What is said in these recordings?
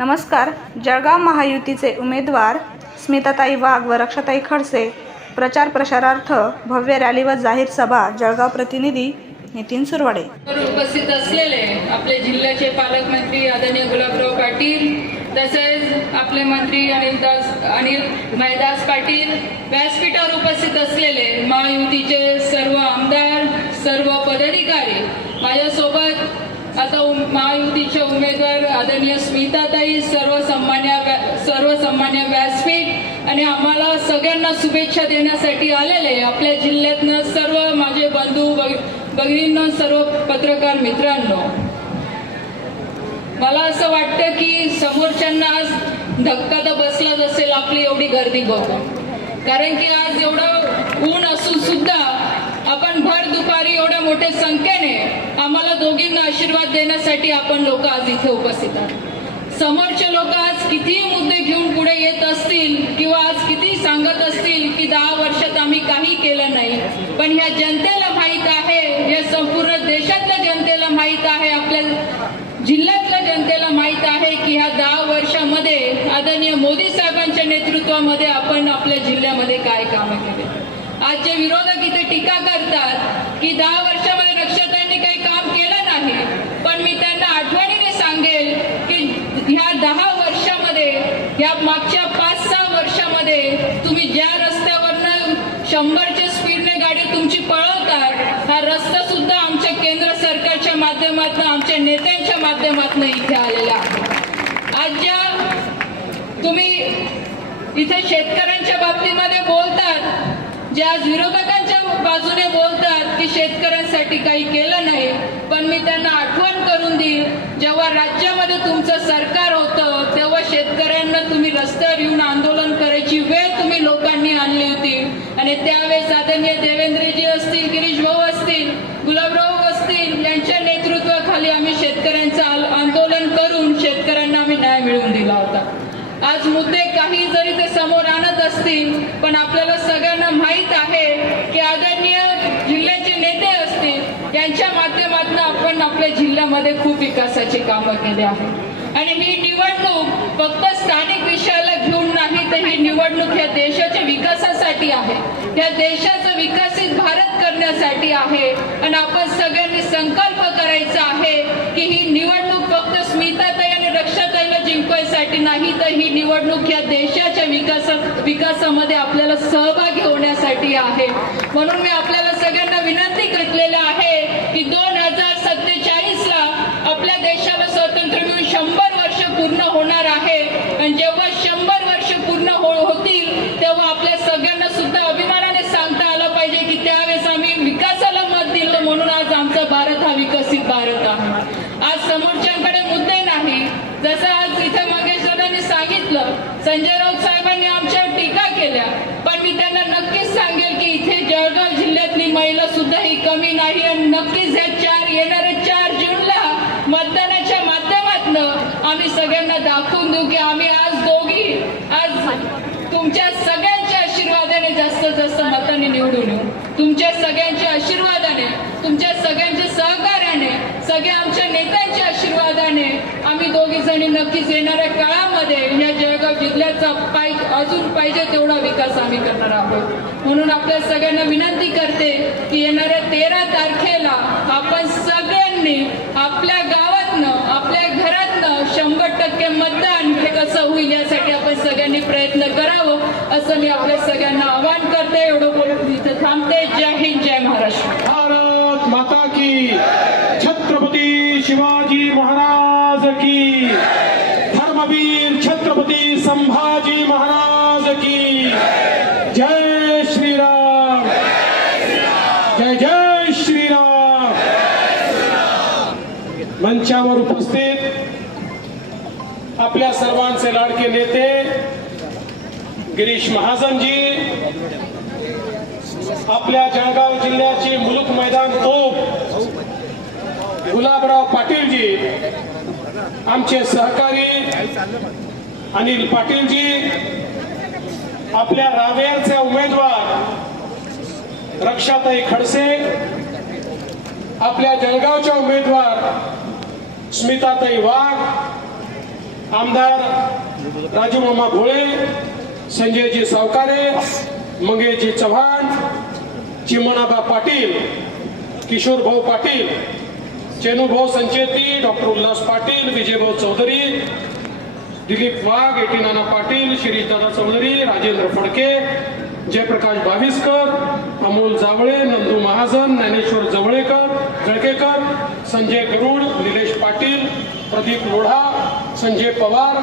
नमस्कार. जळगाव महायुतीचे उमेदवार स्मिताताई वाघ व रक्षाताई खडसे प्रचार प्रसारार्थ भव्य रॅली व जाहीर सभा जळगाव प्रतिनिधी नितीन सुरवाडे. उपस्थित असलेले आपले जिल्ह्याचे पालकमंत्री आदरणीय गुलाबराव पाटील तसेच आपले मंत्री अनिलदास अनिल मैदास पाटील व्यासपीठावर उपस्थित असलेले महायुतीचे सर्व आमदार सर्व पदाधिकारी माझ्यासोबत आता उम- महायुतीचे उमेदवार आदरणीय स्मिताताई सर्व सन्मान्य व्या- सर्व सन्मान्य व्यासपीठ आणि आम्हाला सगळ्यांना शुभेच्छा देण्यासाठी आलेले आपल्या जिल्ह्यातनं सर्व माझे बंधू भग- भगिनींनो सर्व पत्रकार मित्रांनो मला असं वाटतं की समोरच्यांना आज धक्का तर बसलाच असेल आपली एवढी गर्दी बघून. कारण की आज एवढं ऊन असून सुद्धा आपण भर दुपारी एवढ्या मोठ्या संख्येने आम्हाला दोघींना आशीर्वाद देण्यासाठी आपण लोक आज इथे उपस्थित आहात. समोरचे लोक आज कितीही मुद्दे घेऊन पुढे येत असतील किंवा आज किती सांगत असतील की दहा वर्षात आम्ही काही केलं नाही पण ह्या जनतेला माहीत आहे या संपूर्ण देशातल्या जनतेला माहीत आहे आपल्या जिल्ह्यातल्या जनतेला माहीत आहे की ह्या दहा वर्षामध्ये आदरणीय मोदी साहेबांच्या नेतृत्वामध्ये आपण आपल्या जिल्ह्यामध्ये काय कामं केले? आज जे विरोधक इथे टीका करतात की दहा वर्षामध्ये रक्षाताईंनी काही काम केलं नाही. पण मी त्यांना आठवणीने सांगेल की ह्या दहा वर्षामध्ये ह्या मागच्या पाच सहा वर्षामध्ये तुम्ही ज्या रस्त्यावरनं शंभरच्या स्पीडने गाडी तुमची पळवतात हा रस्ता सुद्धा आमच्या केंद्र सरकारच्या माध्यमातून आमच्या नेत्यांच्या माध्यमातून इथे आलेला आहे. आज ज्या तुम्ही इथे शेतकऱ्यांच्या बाबतीमध्ये बोलतात जे आज विरोधकांच्या बाजूने बोलतात की शेतकऱ्यांसाठी काही केलं नाही पण मी त्यांना आठवण करून देईल जेव्हा राज्यामध्ये तुमचं सरकार होतं तेव्हा शेतकऱ्यांना तुम्ही रस्त्यावर येऊन आंदोलन करायची वेळ तुम्ही लोकांनी आणली होती. आणि त्यावेळेस आदरणीय देवेंद्रजी असतील गिरीश भाऊ असतील गुलाबराव असतील यांच्या नेतृत्वाखाली आम्ही शेतकऱ्यांचं आंदोलन करून शेतकऱ्यांना आम्ही न्याय मिळवून दिला होता. आज मुद्दे काही जरी ते समोर आणत असतील पण आपल्याला सगळ्यांना माहीत आहे की आदरणीय जिल्ह्याचे नेते असतील यांच्या माध्यमातून आपण आपल्या जिल्ह्यामध्ये खूप विकासाची कामं केली आहे आणि ही निवडणूक फक्त स्थानिक विषयाला घेऊन नाही तर ही निवडणूक या देशाच्या विकासासाठी आहे. या देशाचा विकसित भारत करण्यासाठी आहे. आणि आपण सगळ्यांनी संकल्प करायचा आहे की ही निवडणूक फक्त स्मिताताई आणि रक्षाताईला जिंकवायसाठी नाही तर ही निवडणूक या देशाच्या विकासा विकासामध्ये आपल्याला सहभागी होण्यासाठी आहे. म्हणून मी आपल्याला सगळ्यांना विनंती करलेलं आहे की दोन हजार सत्तेचाळीस ला आपल्या देशाला स्वातंत्र्य मिळून शंभर वर्ष पूर्ण होणार आहे. आणि जेव्हा शंभर वर्ष पूर्ण हो होतील तेव्हा आपल्या सगळ्यांना सुद्धा अभिमानाने सांगता आलं पाहिजे की त्यावेळेस आम्ही विकासाला मत दिलं म्हणून आज आमचा भारत हा विकसित भारत आहे. आज समोरच्यांकडे मुद्दे नाही. जसं संजय राऊत साहेबांनी आमच्यावर टीका केल्या. पण मी त्यांना नक्कीच सांगेल की इथे जळगाव जिल्ह्यातली महिला सुद्धा ही कमी नाही आणि नक्कीच ह्या चार येणाऱ्या चार जूनला मतदानाच्या माध्यमातनं आम्ही सगळ्यांना दाखवून देऊ की आम्ही आज दोघी आज तुमच्या सगळ्यांच्या आशीर्वादाने जास्तीत जास्त मताने निवडून येऊ. तुमच्या सगळ्यांच्या आशीर्वादाने तुमच्या सगळ्यांच्या सहकार्याने सगळ्या आमच्या नेत्यांच्या आशीर्वादाने आम्ही दोघी जणी नक्कीच येणाऱ्या काळामध्ये या जळगाव जिल्ह्याचा पाय अजून पाहिजे तेवढा विकास आम्ही करणार आहोत. म्हणून आपल्या सगळ्यांना विनंती करते की येणाऱ्या तेरा तारखेला आपण सगळ्यांनी आपल्या गावातनं आपल्या घरातनं शंभर टक्के मतदान हे कसं होईल यासाठी आपण सगळ्यांनी प्रयत्न करावं असं मी आपल्या सगळ्यांना आवाहन करते. एवढं बोलून इथं थांबते. जय हिंद जय महाराष्ट्र. भारत माता की शिवाजी महाराज की। धर्मवीर छत्रपती संभाजी महाराज की। जय श्रीराम। जय जय श्रीराम। मंचावर उपस्थित आपल्या सर्वांचे लाडके नेते गिरीश महाजनजी आपल्या जळगाव जिल्ह्याचे मुलुक मैदान तोप गुलाबराव पाटीलजी आमचे सहकारी अनिल पाटीलजी आपल्या रावेरचे उमेदवार रक्षाताई खडसे आपल्या जळगावच्या उमेदवार स्मिताताई वाघ आमदार राजूमामा घोळे भोळे संजयजी सावकारे मंगेशजी चव्हाण चिमणाबा पाटील किशोरभाऊ पाटील चेनूभाऊ संचेती डॉक्टर उल्हास पाटील विजयभाऊ चौधरी दिलीप वाघ एटी नाना पाटील शिरीषदादा चौधरी राजेंद्र फडके जयप्रकाश बाविस्कर अमोल जावळे नंदू महाजन ज्ञानेश्वर जवळेकर जळकेकर संजय गरुड निलेश पाटील प्रदीप लोढा संजय पवार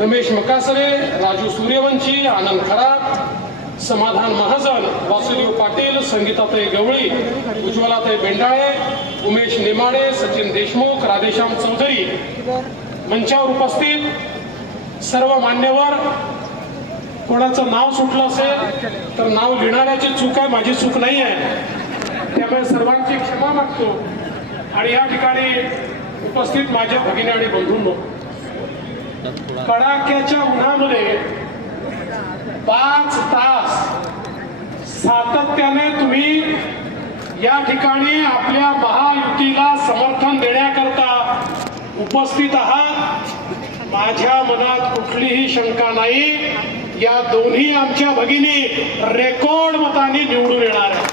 रमेश मकासरे राजू सूर्यवंशी आनंद खरात समाधान महाजन वासुदेव पाटील संगीताताई गवळी उज्ज्वलाताई बेंडाळे उमेश नेमाडे सचिन देशमुख राधेश्याम चौधरी मंचावर उपस्थित. सर्व मान्यवर कोणाचं नाव सुटलं असेल तर नाव लिहिणाऱ्याची चूक आहे माझी चूक नाही आहे. त्यामुळे सर्वांची क्षमा मागतो. आणि या ठिकाणी उपस्थित माझ्या भगिनी आणि बंधूंनो कडाक्याच्या उन्हामध्ये पाच तास सातत्याने या ठिकाणी आपल्या महायुतीला समर्थन देण्याकरता उपस्थित आहात. माझ्या मनात कुठलीही शंका नाही. या दोन्ही आमच्या भगिनी रेकॉर्ड मताने निवडून येणार आहेत.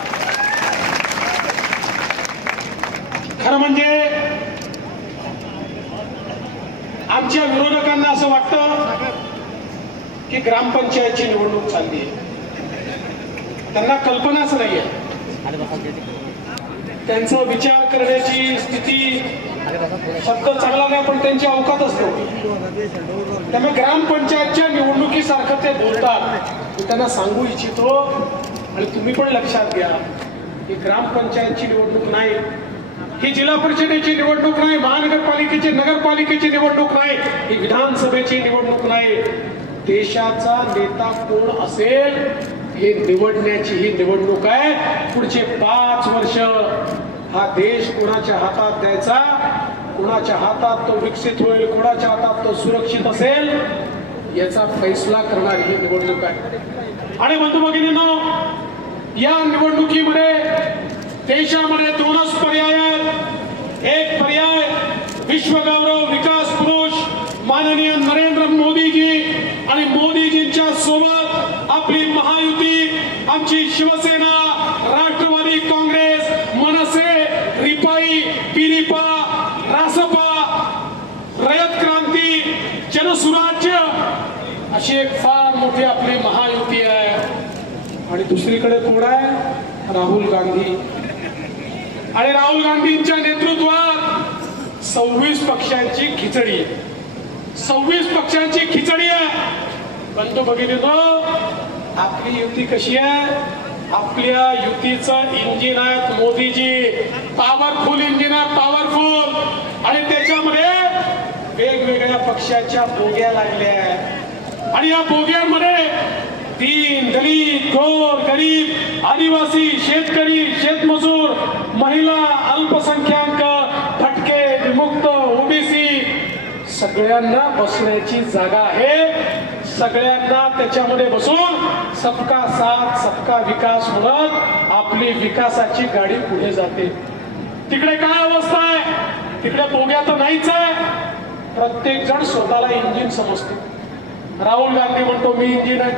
खरं म्हणजे आमच्या विरोधकांना असं वाटतं की ग्रामपंचायतची निवडणूक चालली आहे. त्यांना कल्पनाच नाहीये. त्यांचा विचार करण्याची स्थिती शब्द चांगला नाही पण त्यांची अवकात असतो. त्यामुळे ग्रामपंचायतच्या निवडणुकीसारखं ते बोलतात. मी त्यांना सांगू इच्छितो आणि तुम्ही पण लक्षात घ्या की ग्रामपंचायतची निवडणूक नाही. ही जिल्हा परिषदेची निवडणूक नाही महानगरपालिकेची नगरपालिकेची निवडणूक नाही ही विधानसभेची निवडणूक नाही. देशाचा नेता कोण असेल हे निवडण्याची ही निवडणूक आहे. पुढचे पाच वर्ष हा देश कोणाच्या हातात द्यायचा? कोणाच्या हातात तो विकसित होईल? कोणाच्या हातात तो सुरक्षित असेल? याचा फैसला करणारी ही निवडणूक आहे. आणि बंधू भगिनींनो या निवडणुकीमध्ये देशामध्ये दोनच पर्याय आहेत. एक पर्याय विश्वगौरव अशी एक फार मोठी आपली महायुती आहे. आणि दुसरीकडे कोण आहे? राहुल गांधी. आणि राहुल गांधींच्या नेतृत्वात सव्वीस पक्षांची खिचडी सव्वीस पक्षांची खिचडी आहे. बंधू भगिनीनो आपली युती कशी आहे? आपल्या युतीचं इंजिन आहेत मोदीजी. पॉवरफुल इंजिन आहे पॉवरफुल आणि त्याच्यामध्ये वेगवेगळ्या पक्षाच्या बोग्या लागल्या आहेत. आणि या बोग्यांमध्ये तीन दलित गोर गरीब आदिवासी शेतकरी शेतमजूर महिला अल्पसंख्याक फटके विमुक्त ओबीसी सगळ्यांना बसण्याची जागा आहे. सगळ्यांना त्याच्यामध्ये बसून सबका साथ सबका विकास म्हणत आपली विकासाची गाडी पुढे जाते. तिकडे काय अवस्था आहे? तिकडे बोग्या तर नाहीच आहे. प्रत्येक जण स्वतःला इंजिन समजतो. राहुल गांधी म्हणतो मी इंजिन आहे.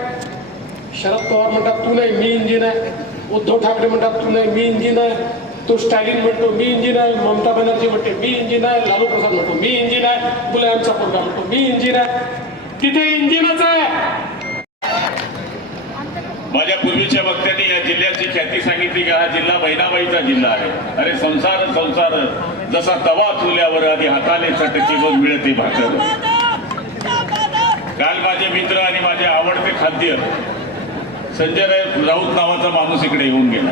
शरद पवार म्हणतात तू नाही मी इंजिन आहे. उद्धव ठाकरे म्हणतात तू नाही मी इंजिन आहे. तो स्टॅलिन म्हणतो मी इंजिन आहे. ममता बॅनर्जी म्हणते मी इंजिन आहे. लालू प्रसाद म्हणतो मी इंजिन आहे. मुलायमचा पोरगा म्हणतो मी इंजिन आहे. तिथे इंजिनच आहे! माझ्या पूर्वीच्या वक्त्यांनी या जिल्ह्याची ख्याती सांगितली की हा जिल्हा बहिणाबाईचा जिल्हा आहे. अरे संसार संसार. जसा तवा चुल्यावर आधी हाताने चटकी मग मिळते भाकर. काल माझे मित्र आणि माझे आवडते खाद्य संजय राऊत नावाचा माणूस इकडे येऊन गेला.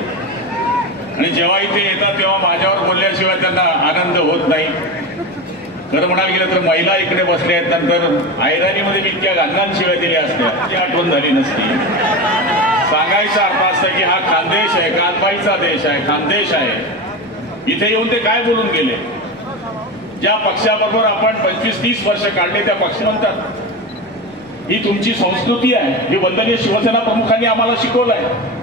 आणि जेव्हा इथे येतात तेव्हा माझ्यावर बोलल्याशिवाय त्यांना आनंद होत नाही. खरं म्हणायला गेलं तर महिला इकडे बसल्या आहेत नंतर आयराणीमध्ये मी इतक्या गांधांशिवाय दिल्या असल्या ती आठवण झाली नसती. सांगायचा अर्थ असतं की हा खानदेश आहे कानबाईचा देश आहे खानदेश आहे. इथे येऊन ते काय बोलून गेले? ज्या पक्षाबरोबर आपण पंचवीस तीस वर्ष काढले त्या पक्ष म्हणतात ही तुमची संस्कृती आहे. ही वंदनीय शिवसेना प्रमुखांनी आम्हाला शिकवलं आहे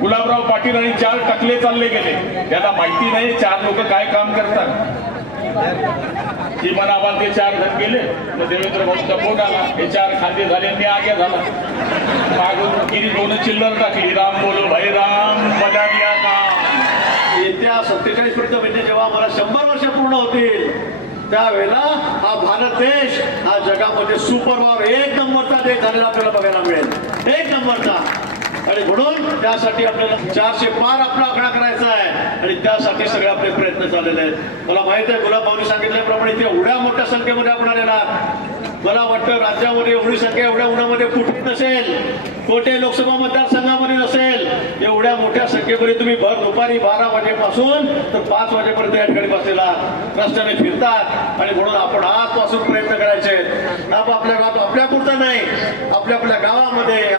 गुलाबराव पाटील आणि चार टकले चालले गेले. त्याला माहिती नाही चार लोक काय काम करतात. ती आम्हाला ते चार धन गेले. मग देवेंद्र भाऊचा फोन आला. हे चार खाते झाले मी आग्या झाला. मागून किरी दोन चिल्लर टाकली. राम बोलो भाई राम बजा येत्या सत्तेचाळीस पर्यंत म्हणजे जेव्हा मला शंभर वर्ष पूर्ण होतील त्यावेळेला हा भारत देश हा जगामध्ये सुपर पॉवर एक नंबरचा ते झालेला आपल्याला बघायला मिळेल. एक नंबरचा. आणि म्हणून त्यासाठी आपल्याला चारशे पार आपला आकडा करायचा आहे. आणि त्यासाठी सगळे आपले प्रयत्न चाललेले आहेत. मला माहीत आहे गुलाब भाऊनी सांगितल्याप्रमाणे ते एवढ्या मोठ्या संख्येमध्ये आपण आलेला मला वाटतं राज्यामध्ये एवढी संख्या एवढ्या उन्हामध्ये कुठे नसेल कोठे लोकसभा मतदारसंघामध्ये नसेल एवढ्या मोठ्या संख्येमध्ये तुम्ही भर दुपारी बारा वाजेपासून तर पाच वाजेपर्यंत या ठिकाणी बसलेला रस्त्याने फिरतात आणि म्हणून आपण आजपासून प्रयत्न करायचे आप आपल्या गावात आपल्या पुरता नाही आपल्या आपल्या गावामध्ये